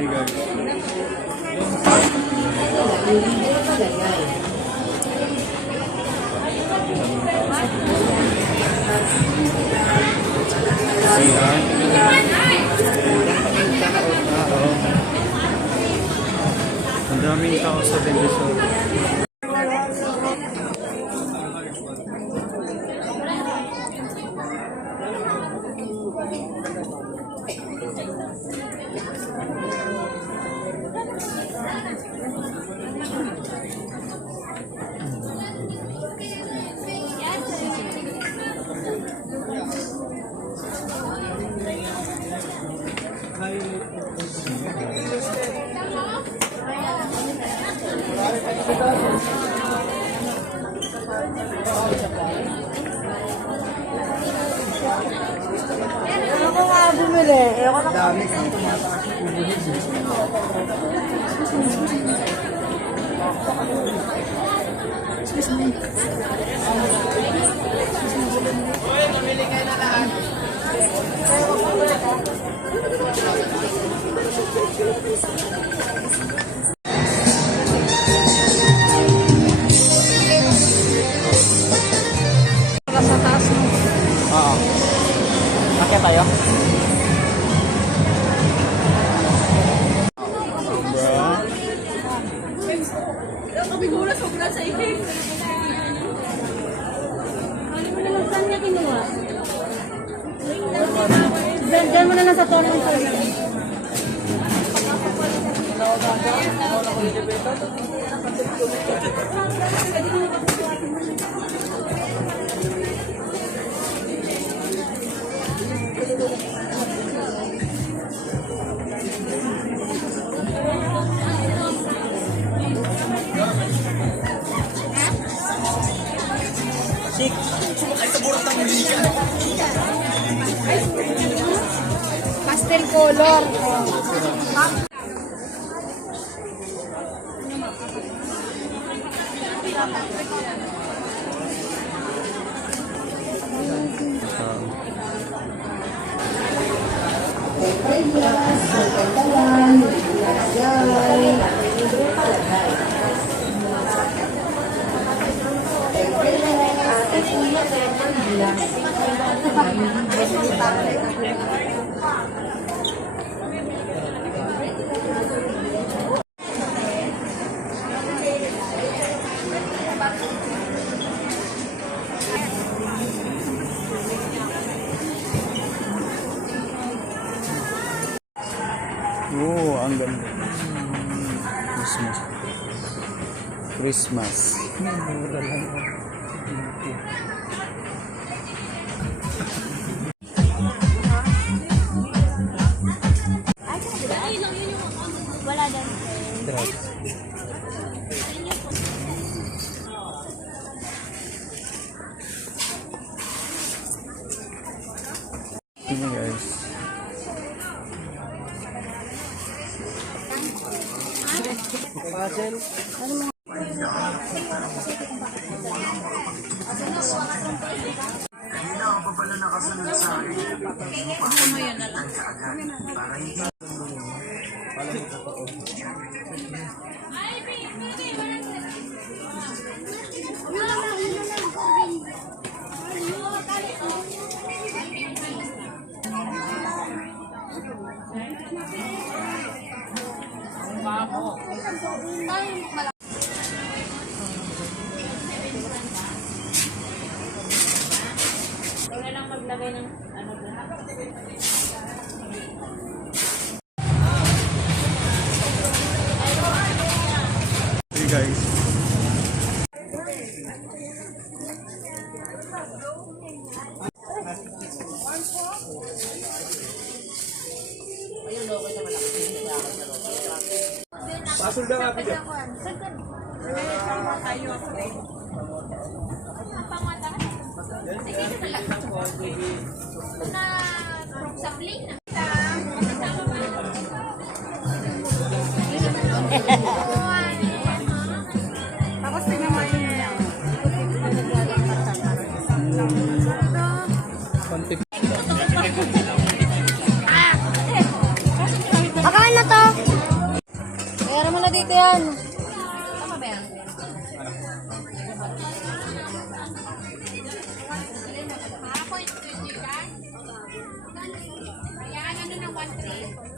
Hey guys. Ang daming tao sa Divisoria. Ako nga bumili. Ako na Dami. excuse me. Mamili kayo na lahat. Sa taas mo. Oo. Akyat tayo? Kabigura sobra sa ikin. Ano mo na lang saan niya kinuha? Diyan mo na lang sa tono ng tono. Pastel color. Oo, ang ganda. Christmas. Christmas. Mura lang. Wala din. Tingnan guys. Puzzle. Kanina ako pa pala nakasunod sa akin. Mapapagod na lang kaagad para hindi Wala lang maglagay ng ano lahat. Hey guys. Pasol daw nga video. Tapos tingnan mo yun lang. Pakain na to. dito yan. Tama ba yan? Ako yung 20 ka? Kaya ano ng 1-3?